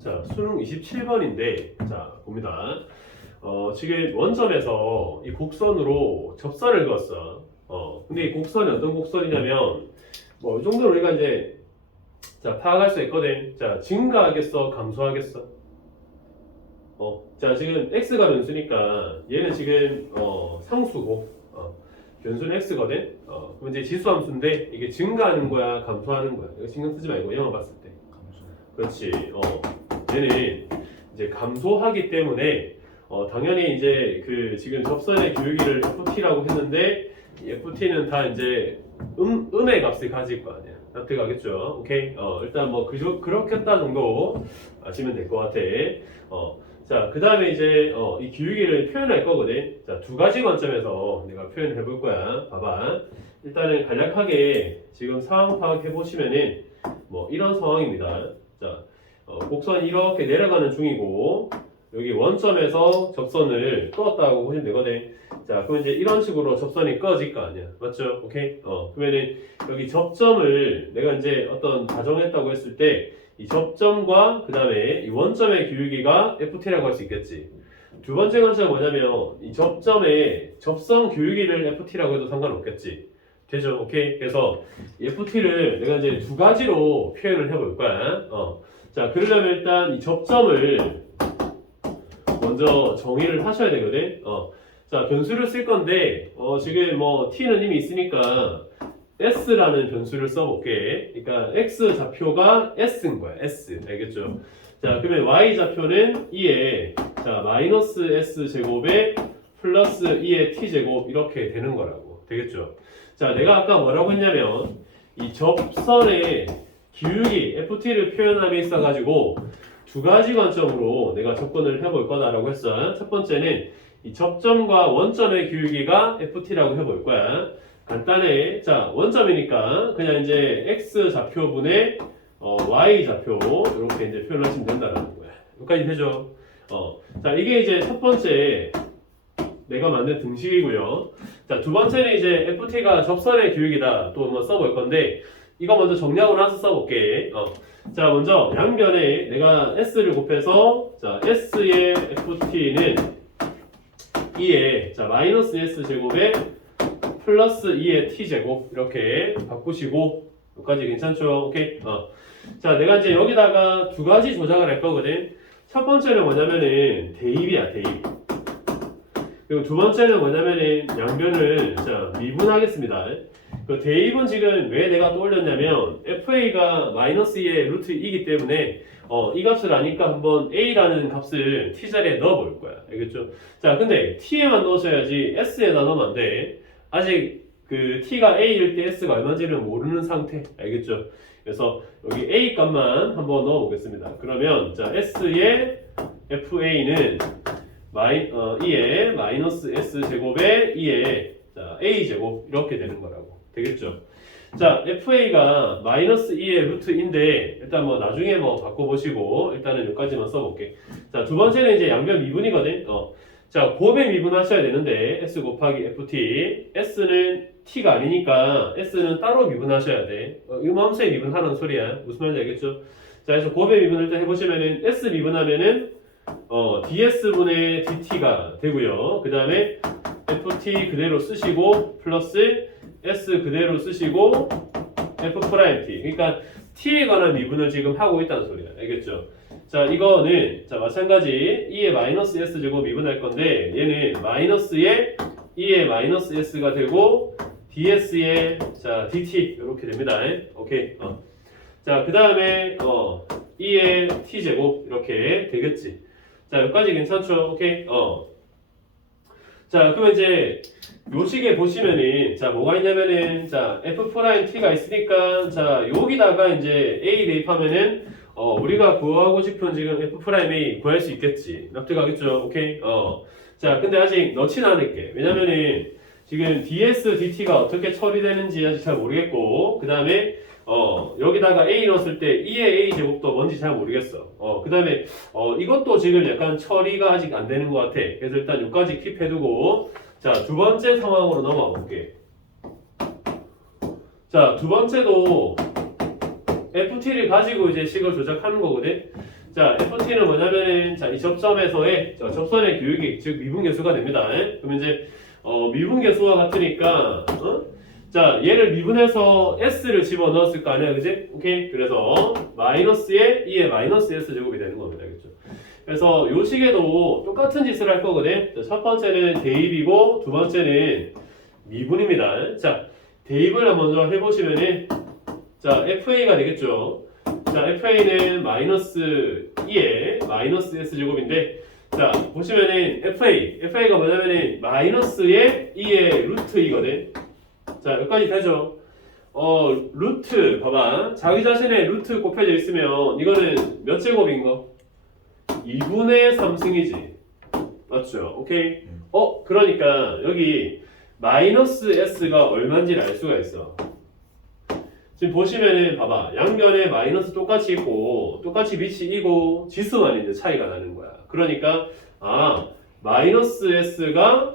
자, 수능 27번인데, 자, 봅니다. 어, 지금 원점에서 이 곡선으로 접선을 그었어. 어, 근데 이 곡선이 어떤 곡선이냐면, 뭐, 이 정도로 우리가 이제, 자, 파악할 수 있거든. 자, 증가하겠어, 감소하겠어? 어, 자, 지금 x가 변수니까, 얘는 지금, 어, 상수고, 어, 변수는 x거든. 어, 그럼 이제 지수 함수인데, 이게 증가하는 거야, 감소하는 거야. 이거 신경 쓰지 말고, 영어 때. 그렇지. 어, 얘는 이제 감소하기 때문에 어, 당연히 이제 그 지금 접선의 교육이를 FT라고 했는데 이 FT는 다 이제 음, 음의 값을 가질 거 아니야. 납득하겠죠? 오케이. 어, 일단 뭐 그저, 그렇겠다 정도 아시면 될 것 같아. 어, 자, 그 다음에 이제 어, 이 기울기를 표현할 거거든. 자, 두 가지 관점에서 내가 표현해 볼 거야. 봐봐. 일단은 간략하게 지금 상황 파악해 보시면은 뭐 이런 상황입니다. 자, 어, 곡선이 이렇게 내려가는 중이고 여기 원점에서 접선을 끄었다고 보시면 되거든. 자, 그럼 이제 이런 식으로 접선이 꺼질 거 아니야. 맞죠? 오케이? 어, 그러면은 여기 접점을 내가 이제 어떤 가정했다고 했을 때 이 접점과 그 다음에 이 원점의 기울기가 FT라고 할 수 있겠지. 두 번째 관점은 뭐냐면 이 접점의 접선 기울기를 FT라고 해도 상관없겠지. 되죠? 오케이? 그래서 FT를 내가 이제 두 가지로 표현을 해볼 거야. 어. 자, 그러려면 일단 이 접점을 먼저 정의를 하셔야 되거든. 어. 자, 변수를 쓸 건데, 어, 지금 뭐, t는 이미 있으니까, s라는 변수를 써볼게. 그러니까, x 좌표가 s인 거야. s. 알겠죠? 자, 그러면 y 좌표는 2에, 자, 마이너스 s 제곱에 플러스 2의 t 제곱, 이렇게 되는 거라고. 되겠죠? 자, 내가 아까 뭐라고 했냐면, 이 접선의 기울기, ft를 표현함에 있어가지고, 두 가지 관점으로 내가 접근을 해볼 거다라고 했어. 첫 번째는 이 접점과 원점의 기울기가 ft라고 해볼 거야. 간단해. 자, 원점이니까 그냥 이제 x 좌표분의 어, y 좌표 이렇게 이제 표현하시면 된다는 거야. 여기까지 되죠? 어, 자, 이게 이제 첫 번째 내가 만든 등식이고요. 자, 두 번째는 이제 ft가 접선의 기울기다. 또 한번 써볼 건데 이거 먼저 정리하고 나서 써볼게. 어. 자, 먼저 양변에 내가 s를 곱해서 자, s의 ft는 2에 자, 마이너스 s 제곱에 플러스 2의 t 제곱 이렇게 바꾸시고 여기까지 괜찮죠? 오케이. 어. 자, 내가 이제 여기다가 두 가지 조작을 할 거거든. 첫 번째는 뭐냐면은 대입이야, 대입. 그리고 두 번째는 뭐냐면은 양변을 자, 미분하겠습니다. 그 대입은 지금 왜 내가 떠올렸냐면 FA가 마이너스 2의 루트 2이기 때문에 어, 이 값을 아니까 한번 A라는 값을 T자리에 넣어볼 거야. 알겠죠? 자, 근데 T에만 넣으셔야지 S에다 넣으면 안 돼. 아직 그 T가 A일 때 S가 얼마인지를 모르는 상태. 알겠죠? 그래서 여기 A 값만 한번 넣어보겠습니다. 그러면 자 S의 FA는 마이, 어, 2에 마이너스 S 제곱에 2에 자, A 제곱 이렇게 되는 거라고. 되겠죠? 자, FA가 마이너스 2의 루트인데 일단 뭐 나중에 뭐 바꿔보시고 일단은 여기까지만 써볼게. 자, 두 번째는 이제 양변 미분이거든. 어. 자, 곱에 미분하셔야 되는데 S 곱하기 FT S는 T가 아니니까 S는 따로 미분하셔야 돼. 어, 음함수에 미분하는 소리야. 무슨 말인지 알겠죠? 자, 그래서 곱에 미분을 일단 해보시면은 S 미분하면은 어, ds분의 dt가 되고요. 그 다음에 ft 그대로 쓰시고 플러스 s 그대로 쓰시고 f 프라임 t. 그러니까 t에 관한 미분을 지금 하고 있다는 소리야. 알겠죠? 자, 이거는 자 마찬가지 2의 마이너스 s 제곱 미분할 건데 얘는 마이너스의 2의 마이너스 s가 되고 ds의 자 dt 이렇게 됩니다. 오케이. 어. 자, 그 다음에 어 2의 t 제곱 이렇게 되겠지. 자, 여기까지 괜찮죠? 오케이. 어. 자, 그러면 이제 요 식에 보시면은 자, 뭐가 있냐면은 자, f 프라임 t가 있으니까 자, 여기다가 이제 a 대입하면은 어, 우리가 구하고 싶은 지금 f 프라임 a 구할 수 있겠지. 납득하겠죠? 오케이. 어. 자, 근데 아직 넣진 않을게. 왜냐면은 지금 ds dt가 어떻게 처리되는지 아직 잘 모르겠고 그 다음에 어, 여기다가 a 넣었을 때 2의 a 제곱도 뭔지 잘 모르겠어. 어, 그 다음에, 어, 이것도 지금 약간 처리가 아직 안 되는 것 같아. 그래서 일단 여기까지 킵해두고, 자, 두 번째 상황으로 넘어가 볼게. 자, 두 번째도 FT를 가지고 이제 식을 조작하는 거거든. 자, FT는 뭐냐면은 자, 이 접점에서의 자, 접선의 교육이 즉 미분계수가 됩니다. 그러면 이제 어, 미분계수와 같으니까 어? 자, 얘를 미분해서 s를 집어 넣었을 거 아니야, 그지? 오케이. 그래서 마이너스에 2의 마이너스 s 제곱이 되는 겁니다, 그렇죠? 그래서 요 식에도 똑같은 짓을 할 거거든. 자, 첫 번째는 대입이고 두 번째는 미분입니다. 자, 대입을 먼저 해보시면은 자, FA가 되겠죠. 자, FA는 마이너스 2의 마이너스 S 제곱인데 자, 보시면은 FA, FA가 뭐냐면은 마이너스의 2의 루트 이거든. 자, 여기까지 되죠. 어, 루트, 봐봐. 자기 자신의 루트 곱해져 있으면 이거는 몇 제곱인 거? 2분의 3승이지. 맞죠? 오케이? 어, 그러니까 여기 마이너스 S가 얼마인지를 알 수가 있어. 지금 보시면은 봐봐 양변에 마이너스 똑같이 있고 똑같이 밑이 이고 지수만 이제 차이가 나는 거야 그러니까 아 마이너스 s가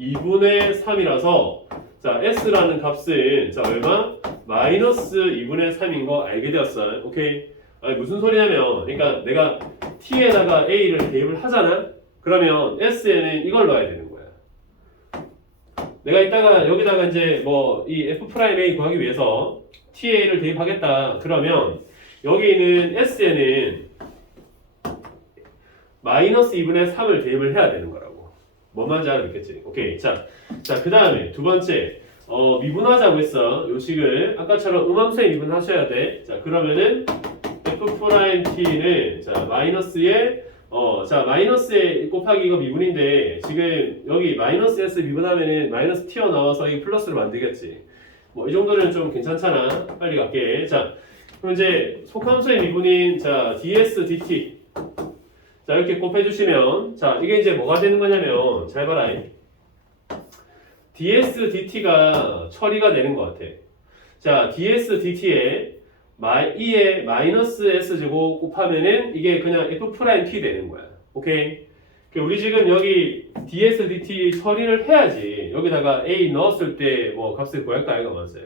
2분의 3이라서 자 s라는 값은 자 얼마? 마이너스 2분의 3인 거 알게 되었어 오케이? 아니 무슨 소리냐면 그러니까 내가 t에다가 a를 대입을 하잖아? 그러면 s에는 이걸 넣어야 되는 거야. 내가 이따가 여기다가 이제 뭐 이 f 프라임 a 구하기 위해서 TA를 대입하겠다. 그러면 여기 있는 S에는 마이너스 2분의 3을 대입을 해야 되는 거라고. 뭔 말인지 알아듣겠지? 오케이. 자, 자, 그 다음에 두 번째. 어, 미분하자고 했어. 요 식을. 아까처럼 음함수에 미분하셔야 돼. 자, 그러면은 F 프라임 T는 자, 마이너스에 어, 자, 마이너스에 곱하기 이거 미분인데 지금 여기 마이너스 S 미분하면은 마이너스 T가 나와서 이 플러스를 만들겠지. 뭐 이 정도는 좀 괜찮잖아. 빨리 갈게. 자, 그럼 이제 속함수의 미분인 자 ds dt 자 이렇게 곱해주시면 자 이게 이제 뭐가 되는 거냐면 잘 봐라. ds dt가 처리가 되는 것 같아. 자 ds dt에 마이 2의 마이너스 s 제곱 곱하면은 이게 그냥 f 프라임 t 되는 거야. 오케이. 그 우리 지금 여기 ds dt 처리를 해야지 여기다가 a 넣었을 때 뭐 값을 구할까 이거 맞지?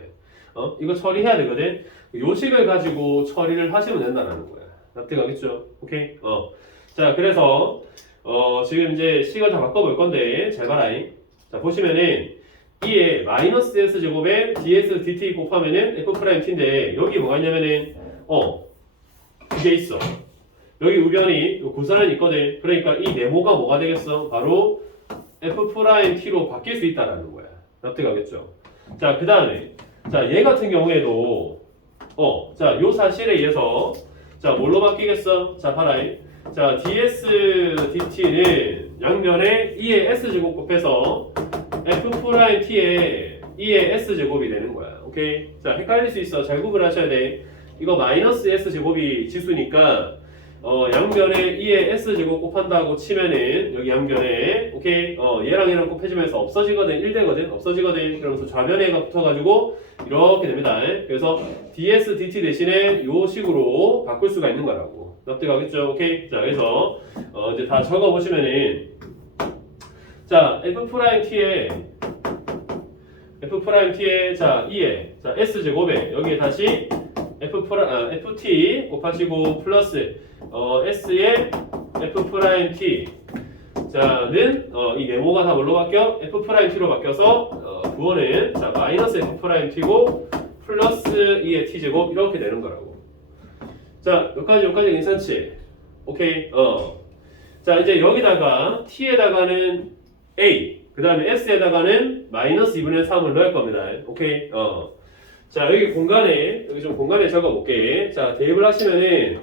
어 이거 처리해야 되거든 요 식을 가지고 처리를 하시면 된다는 거야 납득하겠죠? 오케이 어 자 그래서 어 지금 이제 식을 다 바꿔볼 건데 잘 봐라잉 자 보시면은 2에 마이너스 s 제곱에 ds dt 곱하면은 f 프라임 t인데 여기 뭐가 있냐면은 어 이게 있어 여기 우변이 구선은 있거든. 그러니까 이 네모가 뭐가 되겠어? 바로 f 프라임 t로 바뀔 수 있다라는 거야. 납득하겠죠? 자, 그 다음에 자, 얘 같은 경우에도 어, 자, 요 사실에 의해서 자, 뭘로 바뀌겠어? 자, 봐라. 자, ds dt는 양변에 2의 s 제곱 곱해서 f 프라임 t에 2의 s 제곱이 되는 거야. 오케이? 자, 헷갈릴 수 있어. 잘 구분하셔야 돼. 이거 마이너스 s 제곱이 지수니까 어, 양변에 2의 s 제곱 곱한다고 치면은 여기 양변에 오케이 어, 얘랑 얘랑 곱해지면서 없어지거든 1되거든 없어지거든 그러면서 좌변에 가 붙어가지고 이렇게 됩니다 그래서 ds dt 대신에 요 식으로 바꿀 수가 있는 거라고 납득하겠죠 오케이 자 그래서 어, 이제 다 적어 보시면은 자 f 프라임 t에 f 프라임 t에 자 2에 자 s 제곱에 여기에 다시 f 프라 아, ft 곱하시고 플러스 어, s의 f 프라임 t 자는 어, 이 네모가 다 뭘로 바뀌어? f 프라임 t로 바뀌어서 어, 구원은 자 마이너스 f 프라임 t고 플러스 2의 t 제곱 이렇게 되는 거라고. 자 여기까지 여기까지 괜찮지? 오케이. 어. 자 이제 여기다가 t에다가는 a 그 다음에 s에다가는 마이너스 2분의 3을 넣을 겁니다. 오케이. 어. 자 여기 공간에 여기 좀 공간에 적어볼게. 자 대입을 하시면은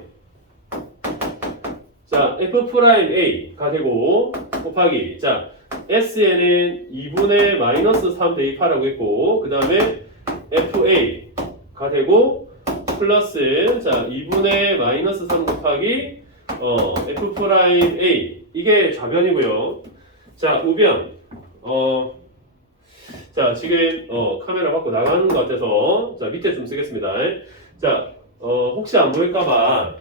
자, f 프라임 a가 되고 곱하기 자 s에는 2분의 마이너스 3 대입하라고 했고 그 다음에 fa가 되고 플러스 자 2분의 마이너스 3 곱하기 어 f 프라임 a 이게 좌변이고요. 자 우변 어 자 지금 어 카메라 받고 나가는 것 같아서 자 밑에 좀 쓰겠습니다. 자 어, 혹시 안 보일까봐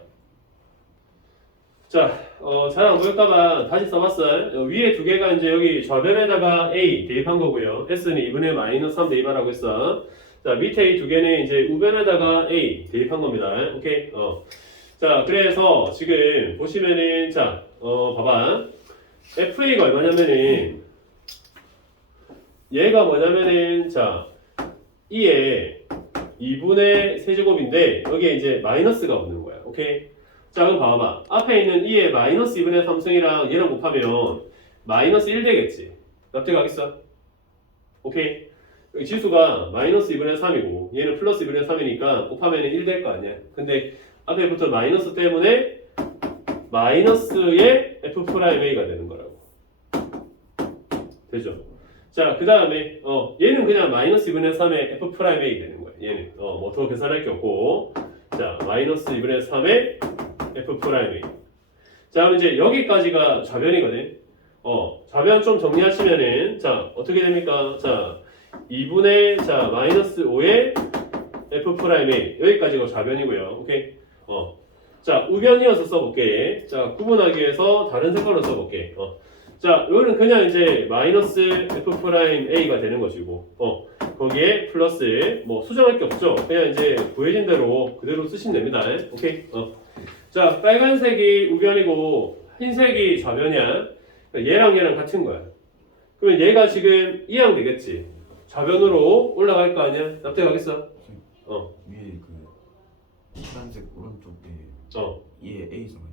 자, 어, 잘 안 보일까봐 다시 써봤어요. 어, 위에 두 개가 이제 여기 좌변에다가 A 대입한 거고요. S는 2분의 마이너스 3 대입하라고 했어. 자, 밑에 이 두 개는 이제 우변에다가 A 대입한 겁니다. 오케이? 어. 자, 그래서 지금 보시면은 자, 어, 봐봐. FA가 얼마냐면은 얘가 뭐냐면은 자, 2에 2분의 세제곱인데 여기에 이제 마이너스가 없는 거야. 오케이? 자, 그럼 봐봐. 앞에 있는 2에 마이너스 2분의 3승이랑 얘랑 곱하면 마이너스 1 되겠지. 납득하겠어? 오케이? 여기 지수가 마이너스 2분의 3이고 얘는 플러스 2분의 3이니까 곱하면 1 될 거 아니야. 근데 앞에부터 마이너스 때문에 마이너스의 F'A가 되는 거라고. 되죠? 자, 그 다음에 어 얘는 그냥 마이너스 2분의 3의 F'A 되는 거야. 얘는 어 뭐 더 계산할 게 없고 자 마이너스 2분의 3의 F'A 자 그럼 이제 여기까지가 좌변이거든. 어 좌변 좀 정리하시면은 자 어떻게 됩니까? 자 2분의 자 마이너스 5의 F'A 여기까지가 좌변이고요. 오케이. 어. 자, 우변이어서 써볼게. 자, 구분하기 위해서 다른 색깔로 써볼게. 어. 자, 요거는 그냥 이제 마이너스 F'A가 되는 것이고, 어. 거기에 플러스, 뭐, 수정할 게 없죠. 그냥 이제 구해진 대로 그대로 쓰시면 됩니다. 오케이? 어. 자, 빨간색이 우변이고, 흰색이 좌변이야. 그러니까 얘랑 얘랑 같은 거야. 그러면 얘가 지금 이항 되겠지. 좌변으로 올라갈 거 아니야? 납득하겠어? 어. 위에 그 파란색 오른쪽 에 어. 얘 A 선이에요.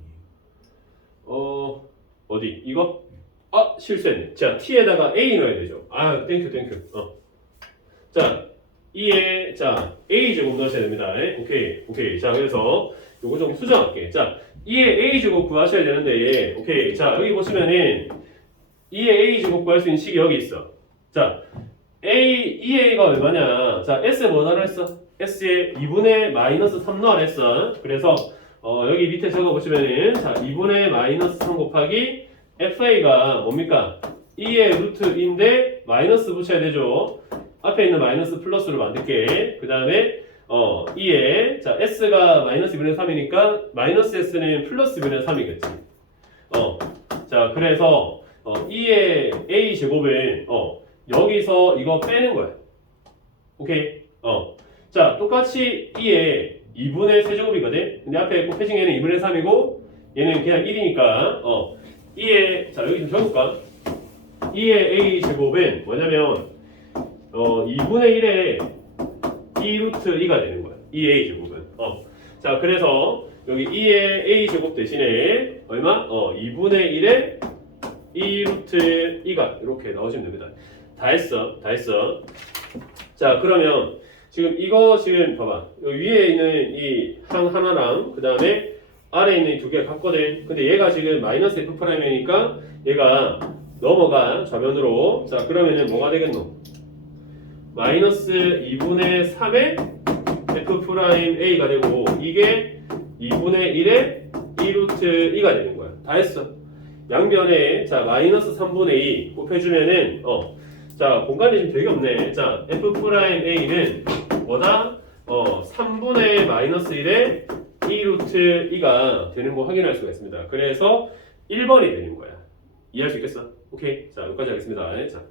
어 어디 이거? 아 실수했네. 자 t에다가 a 넣어야 되죠. 아 땡큐 땡큐. 어. 자 2에 자 a 제곱 넣으셔야 됩니다. 에? 오케이 오케이. 자 그래서 요거 좀 수정할게. 자 2에 a 제곱 구하셔야 되는데 오케이. 자 여기 보시면은 2에 a 제곱 구할 수 있는 식이 여기 있어. 자 a 2a가 얼마냐? 자 s 뭐 넣으라 했어? s에 2분의 마이너스 3 넣으라 했어. 그래서 어, 여기 밑에 적어 보시면은 자 2분의 마이너스 3 곱하기 FA가 뭡니까? 2의 루트인데 마이너스 붙여야 되죠. 앞에 있는 마이너스 플러스로 만들게. 그 다음에 어 2에 자 S가 마이너스 2분의 3이니까 마이너스 S는 플러스 2분의 3이겠지. 어. 자 그래서 어 2의 A 제곱은 어 여기서 이거 빼는 거야. 오케이. 어. 자 똑같이 2에 2분의 세제곱이거든. 근데 앞에 곱해진 얘는 2분의 3이고 얘는 그냥 1이니까 어 2의 자 여기 좀 적을까? 2의 a 제곱은 뭐냐면 어 2분의 1의 2 루트 2가 되는 거야. 2a 제곱은 어. 자 그래서 여기 2의 a 제곱 대신에 얼마? 어 2분의 1의 2 루트 2가 이렇게 나오시면 됩니다. 다 했어. 다 했어. 자 그러면 지금 이거 지금 봐봐. 위에 있는 이 항 하나랑 그 다음에 아래에 있는 이두 개가 같거든. 근데 얘가 지금 마이너스 f 프라임이니까 얘가 넘어가 좌변으로. 자 그러면은 뭐가 되겠노? 마이너스 2분의 3의 f 프라임 a가 되고 이게 2분의 1의 2 루트 2가 되는 거야. 다 했어. 양변에 자 마이너스 3분의 2 곱해주면은 어 자 공간이 좀 되게 없네. 자 f 프라임 a는 뭐다? 어 3분의 마이너스 1의 2 루트 2가 되는 거 확인할 수가 있습니다. 그래서 1번이 되는 거야. 이해할 수 있겠어? 오케이. 자 여기까지 하겠습니다. 자